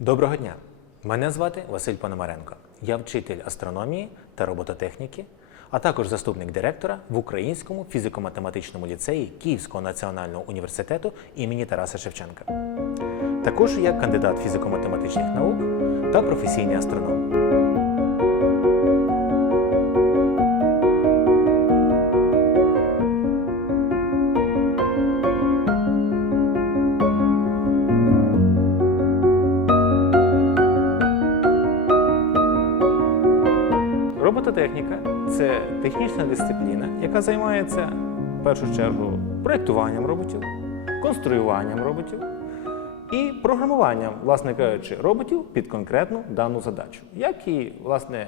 Доброго дня! Мене звати Василь Пономаренко. Я вчитель астрономії та робототехніки, а також заступник директора в Українському фізико-математичному ліцеї Київського національного університету імені Тараса Шевченка. Також я кандидат фізико-математичних наук та професійний астроном. Робототехніка це технічна дисципліна, яка займається в першу чергу проєктуванням роботів, конструюванням роботів і програмуванням, власне кажучи, роботів під конкретну дану задачу, як і власне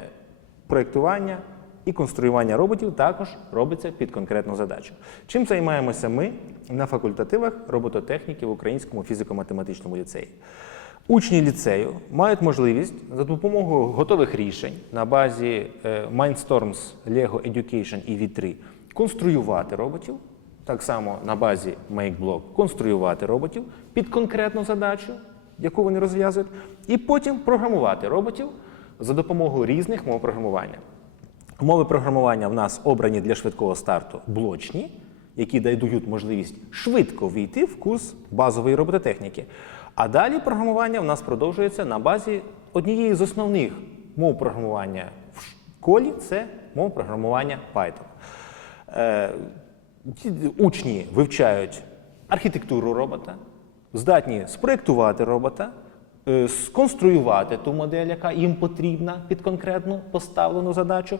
проєктування і конструювання роботів також робиться під конкретну задачу. Чим займаємося ми на факультативах робототехніки в Українському фізико-математичному ліцеї? Учні ліцею мають можливість за допомогою готових рішень на базі е, Mindstorms Lego Education і V3 конструювати роботів, так само на базі MakeBlock конструювати роботів під конкретну задачу, яку вони розв'язують, і потім програмувати роботів за допомогою різних мов програмування. Мови програмування в нас обрані для швидкого старту блочні, які дають можливість швидко війти в курс базової робототехніки. А далі програмування в нас продовжується на базі однієї з основних мов програмування в школі це мова програмування Python. Е, Учні вивчають архітектуру робота, здатні спроєктувати робота, е, сконструювати ту модель, яка їм потрібна під конкретну поставлену задачу,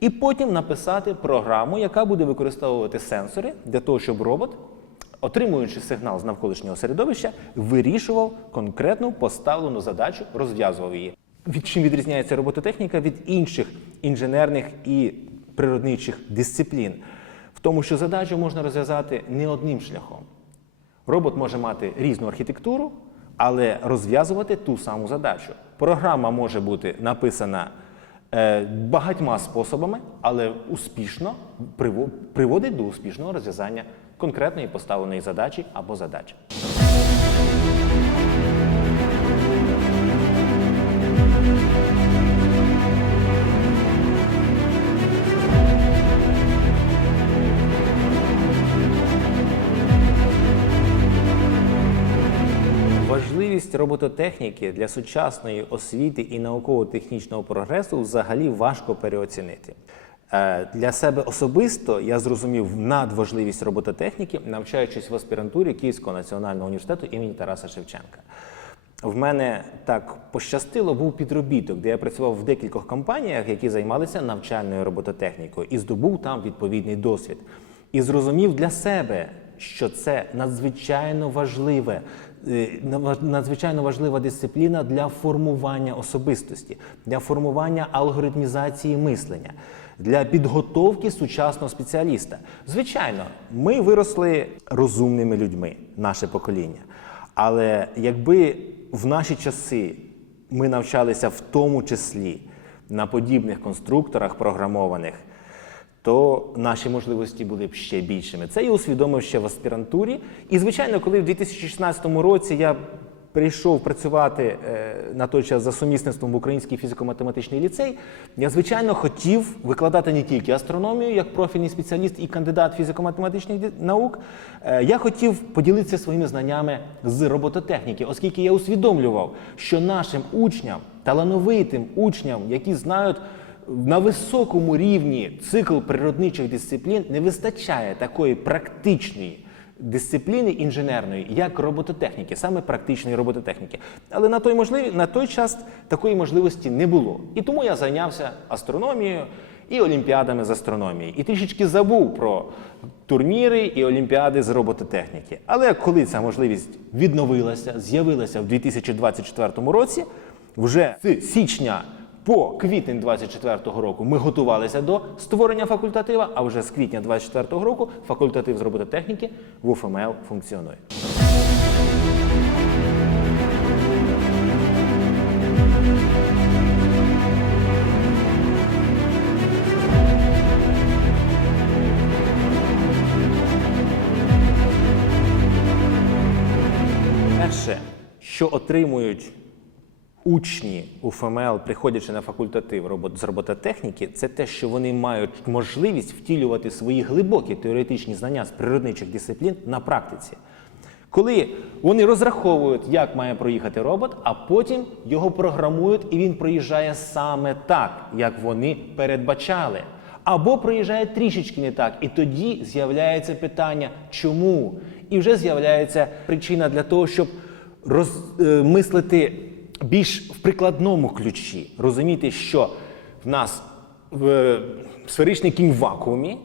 і потім написати програму, яка буде використовувати сенсори для того, щоб робот, отримуючи сигнал з навколишнього середовища, вирішував конкретну поставлену задачу, розв'язував її. Від чим відрізняється робототехніка від інших інженерних і природничих дисциплін? В тому, що задачу можна розв'язати не одним шляхом. Робот може мати різну архітектуру, але розв'язувати ту саму задачу. Програма може бути написана е, багатьма способами, але успішно приводить до успішного розв'язання конкретної поставленої задачі або задачі. Важливість робототехніки для сучасної освіти і науково-технічного прогресу взагалі важко переоцінити. Е, Для себе особисто я зрозумів надважливість робототехніки, навчаючись в аспірантурі Київського національного університету імені Тараса Шевченка. В мене так пощастило, був підробіток, де я працював в декількох компаніях, які займалися навчальною робототехнікою, і здобув там відповідний досвід. І зрозумів для себе, що це надзвичайно важливе, е, надзвичайно важлива дисципліна для формування особистості, для формування алгоритмізації мислення, для підготовки сучасного спеціаліста. Звичайно, ми виросли розумними людьми, наше покоління. Але якби в наші часи ми навчалися в тому числі на подібних конструкторах програмованих, то наші можливості були б ще більшими. Це я усвідомив ще в аспірантурі. І, звичайно, коли в 2016 році я прийшов працювати е, на той час за сумісництвом в Український фізико-математичний ліцей, я, звичайно, хотів викладати не тільки астрономію як профільний спеціаліст і кандидат фізико-математичних наук. Е, Я хотів поділитися своїми знаннями з робототехніки, оскільки я усвідомлював, що нашим учням, талановитим учням, які знають на високому рівні цикл природничих дисциплін не вистачає такої практичної дисципліни інженерної, як робототехніки, саме практичної робототехніки. Але на той, можливі, на той час такої можливості не було. І тому я зайнявся астрономією і олімпіадами з астрономії. І трішечки забув про турніри і олімпіади з робототехніки. Але коли ця можливість відновилася, з'явилася в 2024 році, вже з січня по квітень 24-го року ми готувалися до створення факультатива, а вже з квітня 24-го року факультатив з робототехніки в УФМЛ функціонує. Перше, що отримують учні у ФМЛ, приходячи на факультатив робот- з робототехніки, це те, що вони мають можливість втілювати свої глибокі теоретичні знання з природничих дисциплін на практиці. Коли вони розраховують, як має проїхати робот, а потім його програмують, і він проїжджає саме так, як вони передбачали. Або проїжджає трішечки не так, і тоді з'являється питання, чому? І вже з'являється причина для того, щоб розмислити більш в прикладному ключі, розуміти, що в нас в сферичний кінь в вакуумі,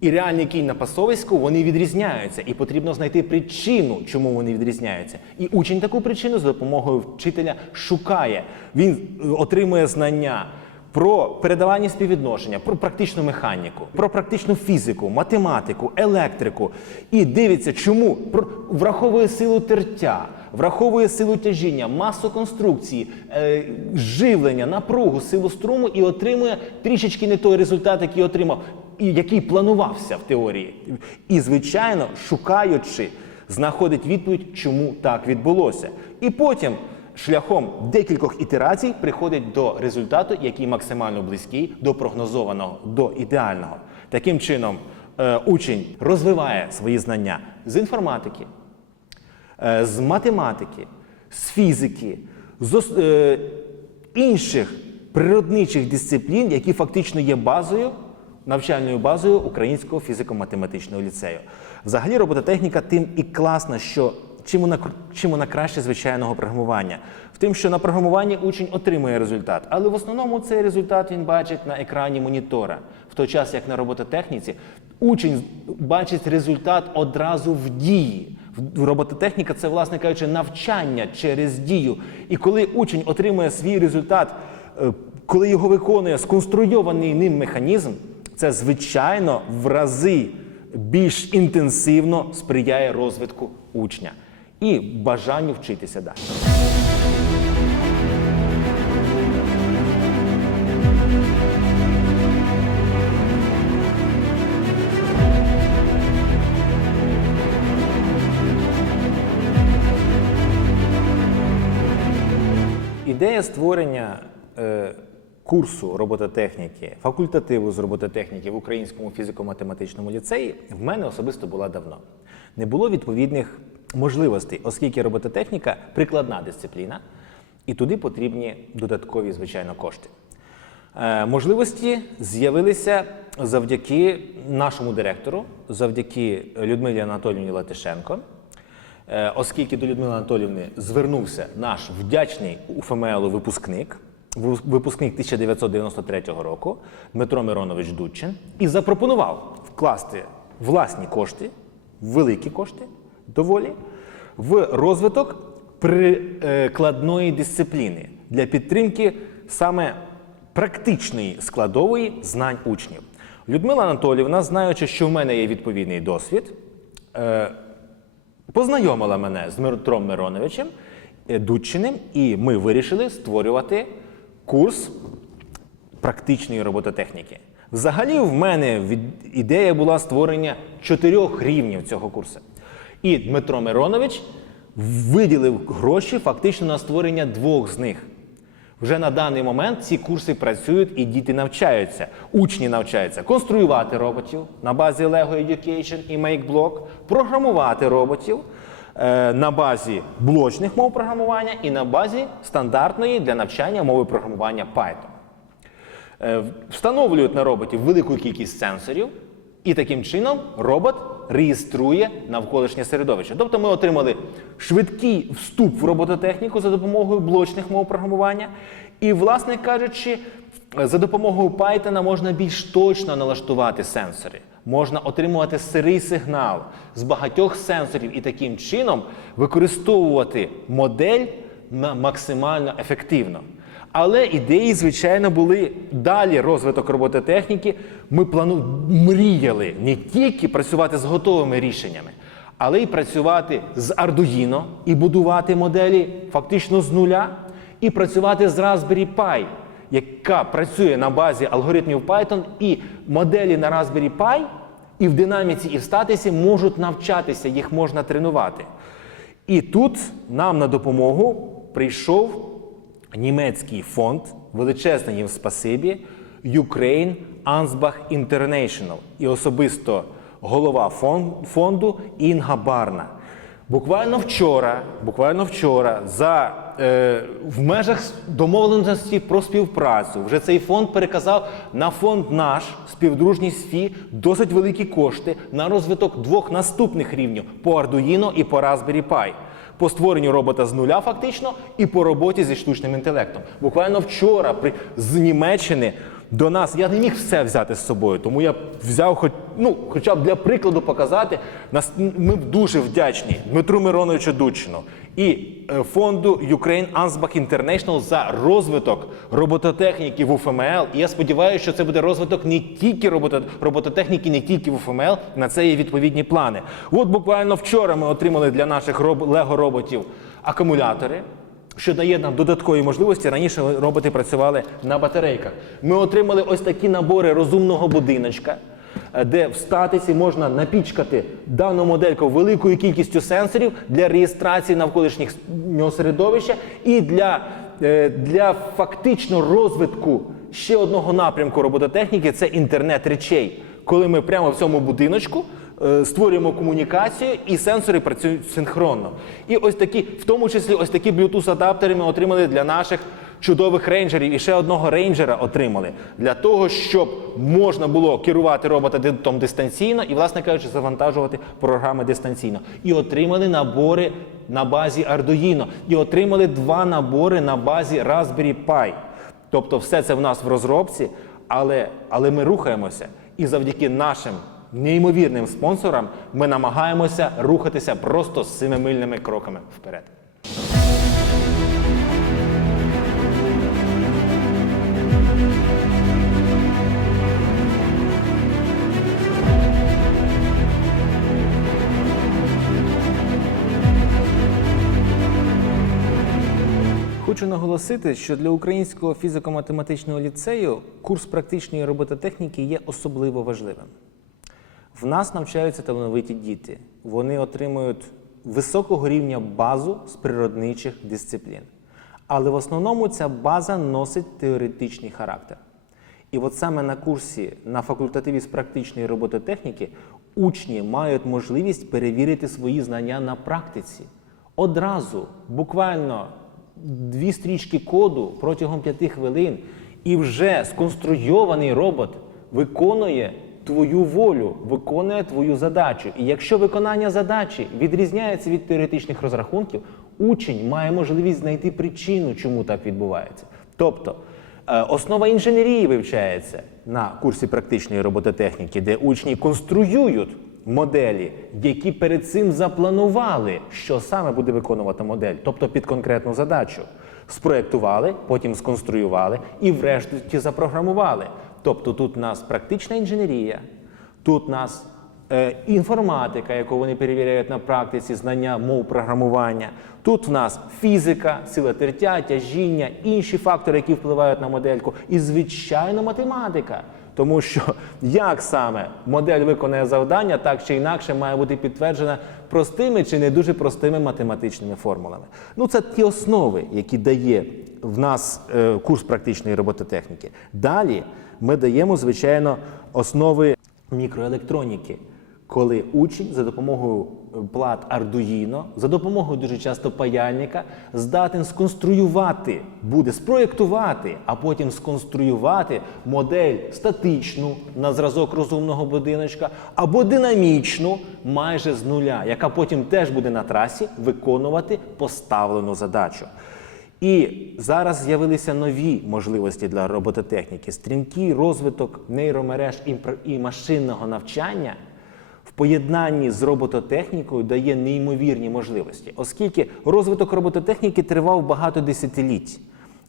і реальний кінь на пасовиську вони відрізняються, і потрібно знайти причину, чому вони відрізняються. І учень таку причину за допомогою вчителя шукає. Він е, отримує знання про передавання співвідношення, про практичну механіку, про практичну фізику, математику, електрику. І дивиться, чому Про- враховує силу тертя, враховує силу тяжіння, масу конструкції, е, живлення, напругу, силу струму і отримує трішечки не той результат, який отримав, і який планувався в теорії. І, звичайно, шукаючи, знаходить відповідь, чому так відбулося. І потім. Шляхом декількох ітерацій приходить до результату, який максимально близький до прогнозованого, до ідеального. Таким чином, е, учень розвиває свої знання з інформатики, з математики, з фізики, з е, інших природничих дисциплін, які фактично є базою, навчальною базою Українського фізико-математичного ліцею. Взагалі, робототехніка тим і класна, що чим вона, чим вона краще звичайного програмування. В тим, що на програмуванні учень отримує результат, але в основному цей результат він бачить на екрані монітора. В той час, як на робототехніці, учень бачить результат одразу в дії. Робототехніка це, власне кажучи, навчання через дію. І коли учень отримує свій результат, е, коли його виконує сконструйований ним механізм, це звичайно в рази більш інтенсивно сприяє розвитку учня і бажанню вчитися далі. Ідея створення е, курсу робототехніки, факультативу з робототехніки в Українському фізико-математичному ліцеї в мене особисто була давно. Не було відповідних можливостей, оскільки робототехніка прикладна дисципліна, і туди потрібні додаткові, звичайно, кошти. Е, Можливості з'явилися завдяки нашому директору, завдяки Людмилі Анатоліївні Латишенко. Е, Оскільки до Людмили Анатоліївни звернувся наш вдячний УФМЛ випускник, випускник 1993 року Дмитро Миронович Дудчин, і запропонував вкласти власні кошти, великі кошти, доволі, в розвиток прикладної дисципліни для підтримки саме практичної складової знань учнів. Людмила Анатоліївна, знаючи, що в мене є відповідний досвід, е, познайомила мене з Дмитром Мироновичем е, Дудчиним, і ми вирішили створювати курс практичної робототехніки. Взагалі, в мене від- ідея була створення чотирьох рівнів цього курсу. І Дмитро Миронович виділив гроші фактично на створення двох з них. Вже на даний момент ці курси працюють і діти навчаються. Учні навчаються конструювати роботів на базі Lego Education і MakeBlock, програмувати роботів е, на базі блочних мов програмування і на базі стандартної для навчання мови програмування Python. Е, Встановлюють на роботі велику кількість сенсорів, і таким чином робот реєструє навколишнє середовище. Тобто ми отримали швидкий вступ в робототехніку за допомогою блочних мов програмування. І, власне кажучи, за допомогою Python можна більш точно налаштувати сенсори. Можна отримувати сирий сигнал з багатьох сенсорів і таким чином використовувати модель ма- максимально ефективно. Але ідеї, звичайно, були далі розвиток робототехніки. Ми плану... мріяли не тільки працювати з готовими рішеннями, але й працювати з Arduino і будувати моделі фактично з нуля, і працювати з Raspberry Pi, яка працює на базі алгоритмів Python, і моделі на Raspberry Pi і в динаміці, і в статисі можуть навчатися, їх можна тренувати. І тут нам на допомогу прийшов німецький фонд, величезне їм спасибі, Ukraine Ansbach International і особисто голова фонду Інга Барна. Буквально вчора, буквально вчора, за е, в межах домовленості про співпрацю, вже цей фонд переказав на фонд наш співдружній СФІ досить великі кошти на розвиток двох наступних рівнів по Arduino і по Raspberry Pi. По створенню робота з нуля, фактично, і по роботі зі штучним інтелектом. Буквально вчора при, з Німеччини до нас я не міг все взяти з собою, тому я взяв, хоч, ну, хоча б для прикладу показати. Нас, ми дуже вдячні Дмитру Мироновичу Дудчину і е, фонду Ukraine Ansbach International за розвиток робототехніки в УФМЛ. І я сподіваюся, що це буде розвиток не тільки робото, робототехніки, не тільки в УФМЛ. На це є відповідні плани. От буквально вчора ми отримали для наших лего роботів акумулятори що дає нам додаткові можливості. Раніше роботи працювали на батарейках. Ми отримали ось такі набори розумного будиночка, де в статиці можна напічкати дану модельку великою кількістю сенсорів для реєстрації навколишнього середовища і для, е, для фактично розвитку ще одного напрямку робототехніки це інтернет речей. Коли ми прямо в цьому будиночку е, створюємо комунікацію і сенсори працюють синхронно. І ось такі, в тому числі, ось такі Bluetooth-адаптери ми отримали для наших чудових рейнджерів. І ще одного рейнджера отримали для того, щоб можна було керувати роботом дистанційно і, власне кажучи, завантажувати програми дистанційно. І отримали набори на базі Arduino. І отримали два набори на базі Raspberry Pi. Тобто, все це в нас в розробці, але, але ми рухаємося. І завдяки нашим неймовірним спонсорам ми намагаємося рухатися просто семимильними кроками вперед. Хочу наголосити, що для українського фізико-математичного ліцею курс практичної робототехніки є особливо важливим. В нас навчаються талановиті діти. Вони отримують високого рівня базу з природничих дисциплін. Але в основному ця база носить теоретичний характер. І от саме на курсі на факультативі з практичної робототехніки учні мають можливість перевірити свої знання на практиці. Одразу, буквально дві стрічки коду протягом п'яти хвилин, і вже сконструйований робот виконує твою волю, виконує твою задачу. І якщо виконання задачі відрізняється від теоретичних розрахунків, учень має можливість знайти причину, чому так відбувається. Тобто е, основа інженерії вивчається на курсі практичної робототехніки, де учні конструюють моделі, які перед цим запланували, що саме буде виконувати модель, тобто під конкретну задачу. Спроєктували, потім сконструювали і, врешті, запрограмували. Тобто тут у нас практична інженерія, тут у нас е, інформатика, яку вони перевіряють на практиці, знання мов програмування. Тут в нас фізика, сила тертя, тяжіння, інші фактори, які впливають на модельку, і звичайно математика. Тому що як саме модель виконає завдання, так чи інакше має бути підтверджена простими чи не дуже простими математичними формулами. Ну це ті основи, які дає в нас е, курс практичної робототехніки. Далі ми даємо, звичайно, основи мікроелектроніки. Коли учень за допомогою плат Arduino, за допомогою дуже часто паяльника, здатен сконструювати, буде спроєктувати, а потім сконструювати модель статичну на зразок розумного будиночка, або динамічну майже з нуля, яка потім теж буде на трасі виконувати поставлену задачу. І зараз з'явилися нові можливості для робототехніки, стрімкий розвиток нейромереж і машинного навчання поєднанні з робототехнікою дає неймовірні можливості, оскільки розвиток робототехніки тривав багато десятиліть.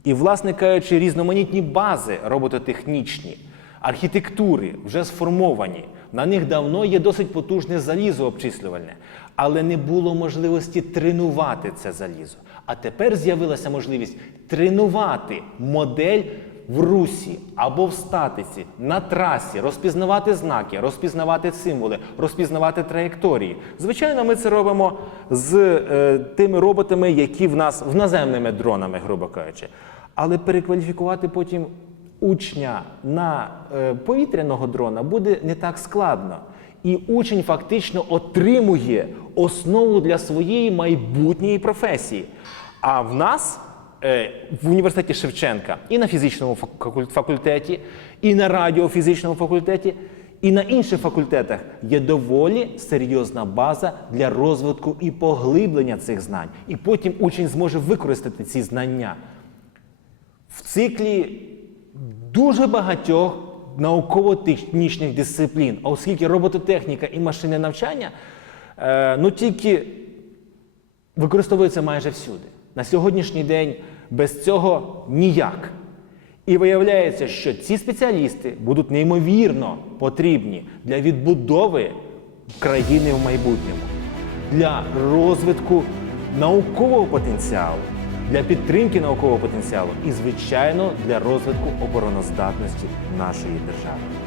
І, власне кажучи, різноманітні бази робототехнічні, архітектури вже сформовані. На них давно є досить потужне залізо обчислювальне, але не було можливості тренувати це залізо. А тепер з'явилася можливість тренувати модель в русі або в статиці, на трасі, розпізнавати знаки, розпізнавати символи, розпізнавати траєкторії. Звичайно, ми це робимо з е, тими роботами, які в нас в наземними дронами, грубо кажучи. Але перекваліфікувати потім учня на е, повітряного дрона буде не так складно. І учень фактично отримує основу для своєї майбутньої професії. А в нас в університеті Шевченка і на фізичному факультеті, і на радіофізичному факультеті, і на інших факультетах є доволі серйозна база для розвитку і поглиблення цих знань. І потім учень зможе використати ці знання в циклі дуже багатьох науково-технічних дисциплін. А оскільки робототехніка і машинне навчання е, ну тільки використовуються майже всюди. На сьогоднішній день без цього ніяк. І виявляється, що ці спеціалісти будуть неймовірно потрібні для відбудови країни в майбутньому, для розвитку наукового потенціалу, для підтримки наукового потенціалу і, звичайно, для розвитку обороноздатності нашої держави.